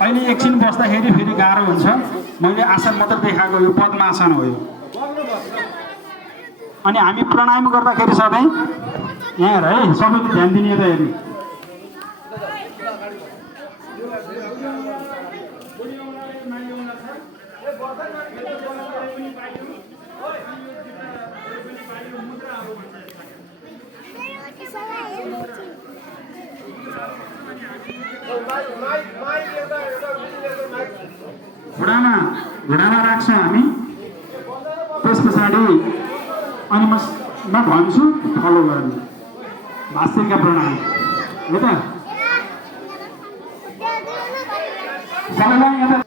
अहिले एकछिन बस्दाखेरि फेरि गाह्रो हुन्छ। मैले आसन मात्र देखाएको, यो पद्मासन हो यो। अनि हामी प्राणायाम गर्दाखेरि सबै यहाँ हेर है, सबैले ध्यान दिने त हेर्नु। घुँडामा राख्छौँ हामी। त्यस पछाडि अनि म भन्छु फलो गर्नु। भास्त्रिका प्राणायाम हो त। सबैलाई यहाँ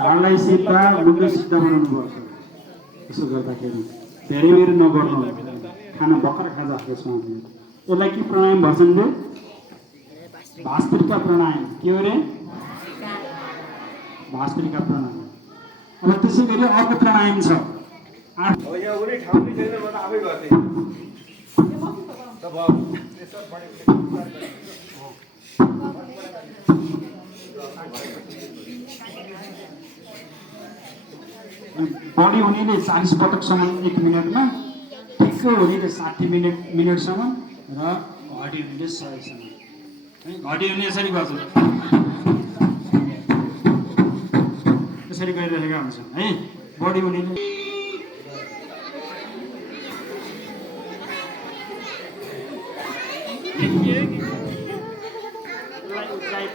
ढाडलाई सिधा, मुटु सिधा बनाउनुपर्छ। यसो गर्दाखेरि धेरै बेर नगर्नु, खाना भर्खर खाजा खाएको छौँ हामी। यसलाई के प्राणायाम भन्छन् रे? भास्त्रिका प्राणायाम। के हो रे? भास्त्रिका प्राणायाम। अब त्यसै गरी अर्को प्राणायाम छ। बढी हुनेले 40 पटकसम्म 1 मिनटमा, ठिक्क हुनेले 60 मिनटसम्म र घडी हुनेले 100सम्म। घडी हुने यसरी गर्छ, यसरी गरिरहेका हुन्छन् है। बढी हुनेले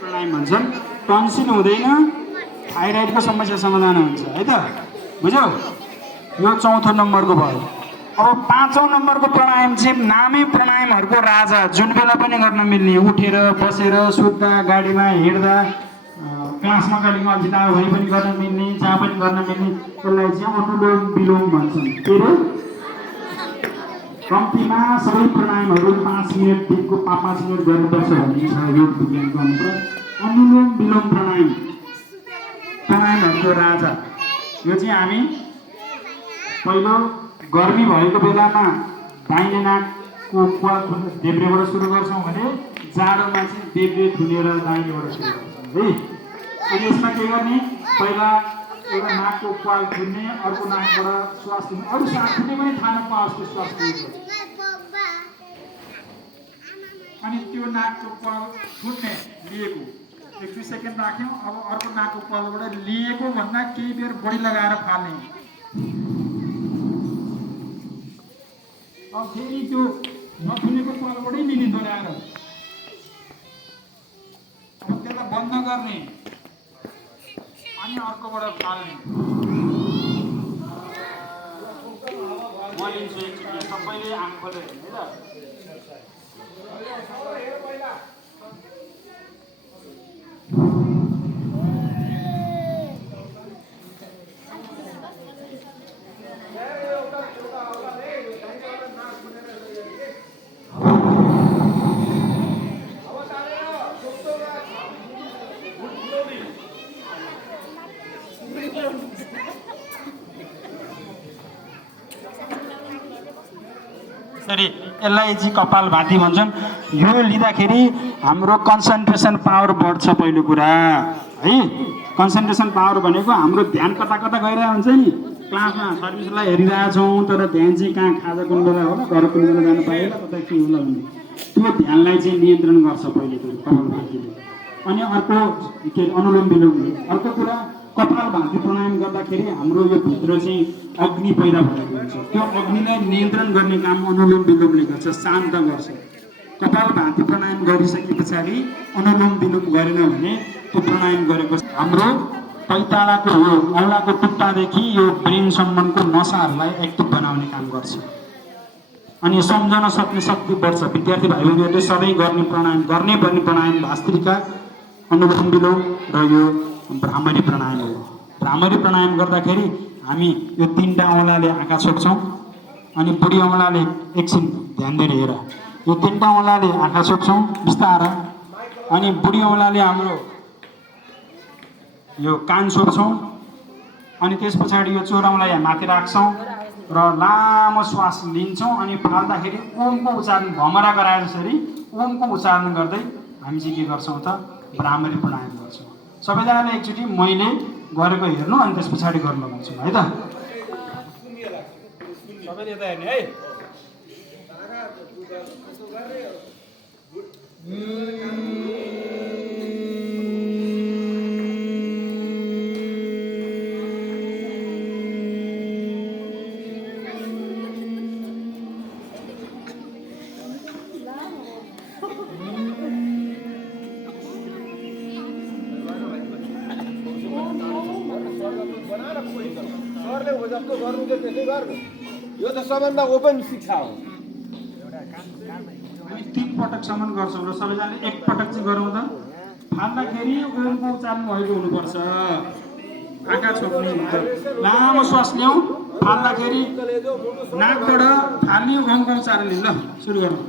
प्राणायाम भन्छन्। टन्सिल हुँदैन, थाइराइडको समस्या समाधान हुन्छ है त। बुझ्यौ? यो 4औं नम्बरको भयो। अब 5औं नम्बरको प्राणायाम चाहिँ नामै प्राणायामहरूको राजा। जुन बेला पनि गर्न मिल्ने, उठेर बसेर सुत्दा, गाडीमा हिँड्दा, क्लासमा गाडीमा अल्छी आयो भने पनि गर्न मिल्ने, जहाँ पनि गर्न मिल्ने। यसलाई चाहिँ अनुलोम विलोम भन्छन्। के रे? कम्तीमा सबै प्राणायामहरू 5 मिनटदेखिको 5 मिनट गर्नुपर्छ भन्ने छ योग विज्ञानको अनुसार। अनुलोम विलोम प्राणायाम प्राणायामहरूको राजा। यो चाहिँ हामी पहिलो गर्मी भएको बेलामा दाहिने नाकको प्वाल देब्रेबाट सुरु गर्छौँ भने जाडोमा चाहिँ देब्रे थुनेर दाहिनेबाट सुरु गर्छौँ है। अनि यसमा के गर्ने? पहिला एउटा नाकको प्वाल थुन्ने, अर्को नाकबाट श्वास लिने। अरू साथीले पनि थाहा नपाओस् त्यो श्वास लिएको। अनि त्यो नाकको प्वाल थुन्ने लिएको 1-2 सेकेन्ड राख्यौँ। अब अर्को नाकको प्वालबाट लिएको भन्दा केही बेर बढी लगाएर फाल्ने। अब फेरि त्यो नथुनेको प्वालबाटै लिने दोहोऱ्याएर। अब त्यसलाई बन्द गर्ने अनि अर्कोबाट फाल्ने। म लिन्छु एकचोटि, सबैले आँखा खोलेर हेर्ने ल। यसलाई चाहिँ कपाल भाती भन्छन्। यो लिँदाखेरि हाम्रो कन्सन्ट्रेसन पावर बढ्छ। पहिलो कुरा है, कन्सन्ट्रेसन पावर भनेको हाम्रो ध्यान कता कता गइरहेको हुन्छ नि। क्लासमा सर्भिसलाई हेरिरहेको छौँ, तर ध्यान चाहिँ कहाँ, खाजा कुन बेला होला, घर कुन बेला जानु पाएन, कता के होला भन्ने त्यो ध्यानलाई चाहिँ नियन्त्रण गर्छ पहिले कुरो कपाल भातीले। अनि अर्को के अनुलोम विलोमले। अर्को कुरा कपाल भाती प्राणायाम गर्दाखेरि हाम्रो यो भित्र चाहिँ अग्नि पैदा भएको हुन्छ। त्यो अग्निलाई नियन्त्रण गर्ने काम अनुलोम विलोमले गर्छ, शान्त गर्छ। कपाल भाती प्राणायाम गरिसके पछाडि अनुलोम विलोम गरेन भने त्यो प्राणायाम गरेको हाम्रो पैतालाको हो औलाको टुप्पादेखि यो ब्रेनसम्मको नसाहरूलाई एक्टिभ बनाउने काम गर्छ। अनि सम्झन सक्ने शक्ति बढ्छ। विद्यार्थी भाइ बहिनीहरूले सधैँ गर्ने प्राणायाम, गर्ने पर्ने प्राणायाम भास्त्रिका, अनुलोम विलोम र यो भ्रामरी प्राणायाम हो। भ्रामरी प्राणायाम गर्दाखेरि हामी यो 3टा औँलाले आँखा छोप्छौँ। अनि बुढी औँलाले एकछिन ध्यान दिएर हेर, यो 3टा औँलाले आँखा छोप्छौँ बिस्तारै। अनि बुढी औँलाले हाम्रो यो कान छोप्छौँ अनि त्यस पछाडि यो चोराउलाई यहाँ माथि राख्छौँ र लामो श्वास लिन्छौँ अनि फाल्दाखेरि ओमको उच्चारण भमरा गराए जसरी ओमको उच्चारण गर्दै हामी चाहिँ के गर्छौँ त भ्रामरी प्राणायाम गर्छौँ। सबैजनाले एकचोटि मैले गरेको हेर्नु अनि त्यस पछाडि गर्न लगाउँछौँ है त। सबैले यता हेर्ने है। यो त सबभन्दा ओपन शिक्षा हो। हामी 3 पटकसम्म गर्छौँ र सबैजनाले 1 पटक चाहिँ गरौँ त। फाल्दाखेरि ओमको उच्चारण भएको हुनुपर्छ। आँखा छोप्नु लामो श्वास ल्याउँ फाल्दाखेरि नाकबाट फाल्ने ओमको उच्चारण लिनु। ल सुरु गरौँ।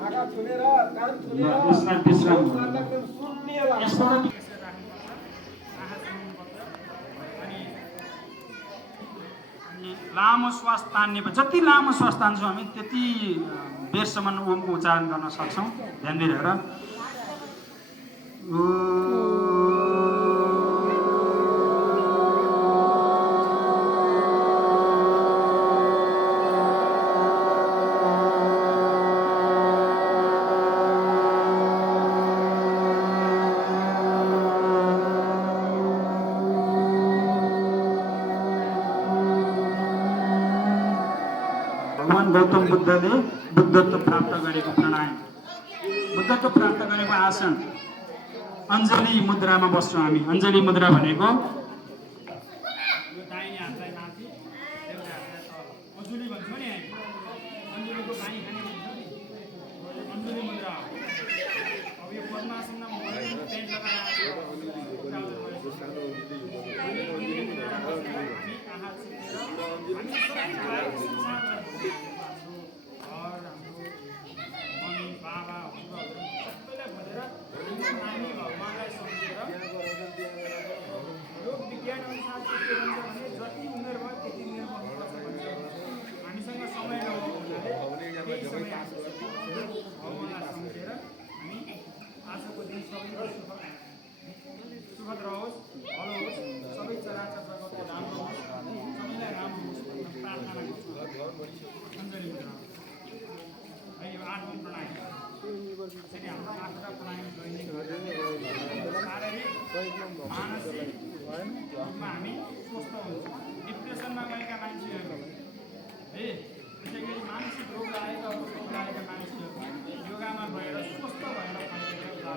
आँखा थुनेर कान थुनेर लामो श्वास तान्ने जति लामो श्वास तान्छौँ हामी त्यति बेरसम्म ओमको उच्चारण गर्न सक्छौँ। ध्यान दिएर हेर। भगवान गौतम बुद्धले बुद्धत्व प्राप्त गरेको प्राणायाम, बुद्धत्व प्राप्त गरेको आसन अञ्जली मुद्रामा बस्छौँ हामी। अञ्जली मुद्रा भनेको यो दाहिने हातलाई माथि देब्रे हातलाई तल अञ्जली भन्छौँ नि। अञ्जलीको पानी खाने भन्छौँ नि, अञ्जली मुद्रा हो। अब यो पद्मासनमा पेन्ट लगाएर सुखद रहोस्, भलो होस्, सबै चराचर जगतको राम्रो होस्, सबैलाई राम्रो होस् भनेर प्रार्थना गर्छु। अञ्जली मुद्रा है यो 8औं प्राणायाम। यसरी हाम्रो 8वटा प्राणायाम दैनिक शारीरिक मानसिक रूपमा हामी स्वस्थ हुन्छौँ। डिप्रेसनमा गएका मान्छेहरू है, त्यसै गरी मानसिक रोग लागेका मान्छेहरू योगामा गएर स्वस्थ भएर फर्केका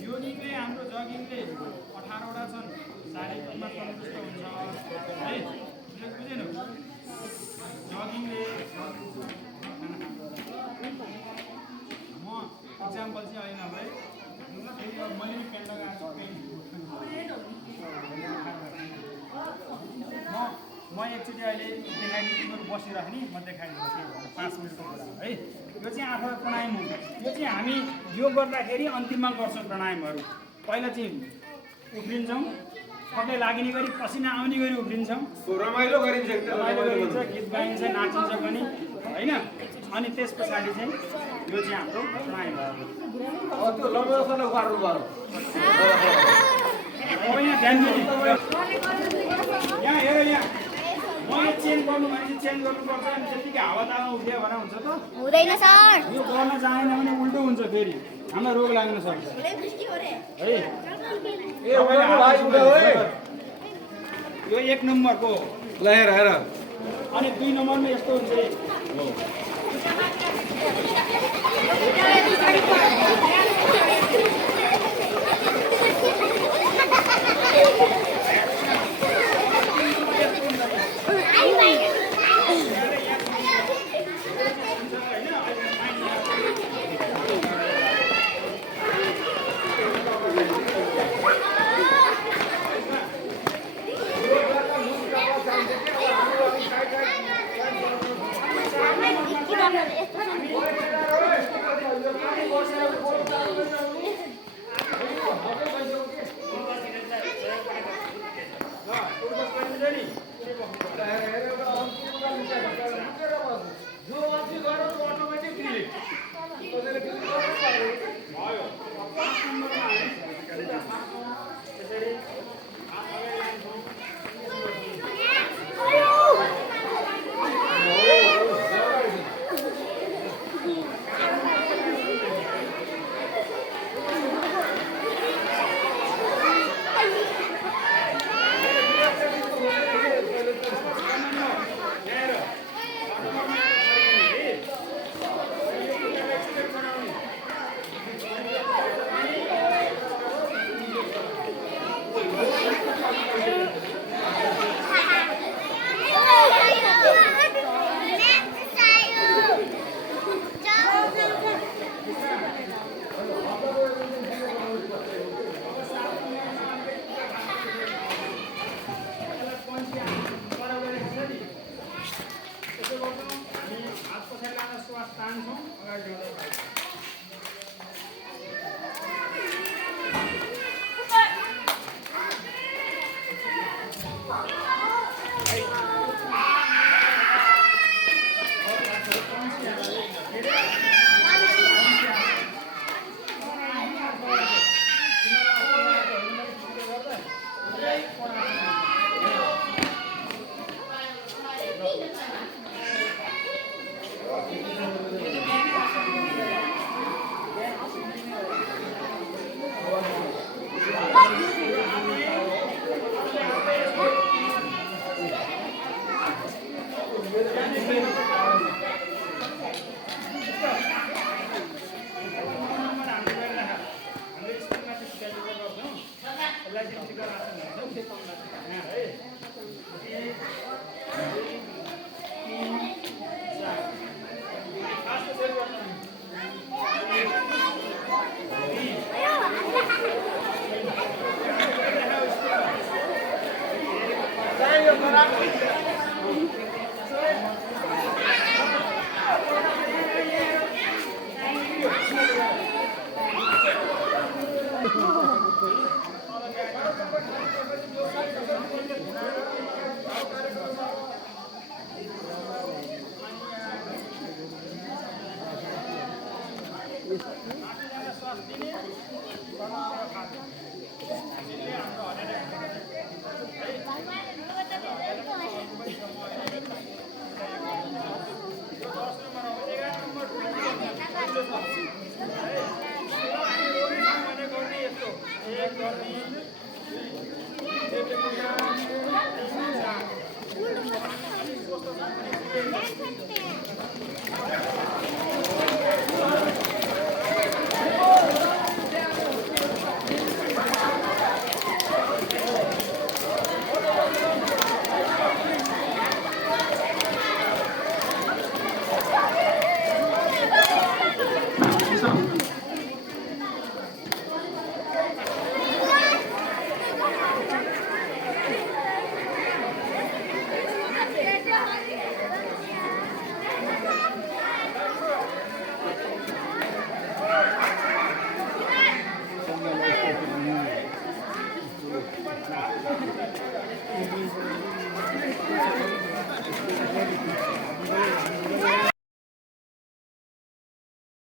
योगीले हाम्रो जगिङले 18वटा छन्, शारीरिक रूपमा तन्दुरुस्त हुन्छ है। बुझेन? जगिङले म इक्जाम्पल चाहिँ होइन भाइ, मैले पेन लगाएको छु। म एकचोटि अहिले देखाइदिनु, तिमीहरू बसिराख्ने म देखाइदिन्छु 5 मिनटको कुरा है। यो चाहिँ 8वटा प्राणायाम हो। यो चाहिँ हामी योग गर्दाखेरि अन्तिममा गर्छौँ प्राणायामहरू। पहिला चाहिँ उफ्रिन्छौँ, सबले लाग्ने गरी पसिना आउने गरी उफ्रिन्छौँ, रमाइलो गरिन्छ, गीत गाइन्छ, नाचिन्छ पनि होइन। अनि त्यस पछाडि चाहिँ यो चाहिँ हाम्रो प्राणायाम हो। त्यो रमाइलोसँग गर्नु पर्यो। अब यहाँ ध्यान दिनु, यहाँ हेर, यहाँ म यो चेन्ज गर्नु भने चेन्ज गर्नुपर्छ। अनि त्यतिकै हावातावा उठ्यो भने हुन्छ त हुँदैन सर। यो गर्न जाएन भने उल्टो हुन्छ, फेरि हामीलाई रोग लाग्न सक्छ है। यो 1 नम्बरको ल हेर हेर। अनि 2 नम्बरमा यस्तो हुन्छ। Yes.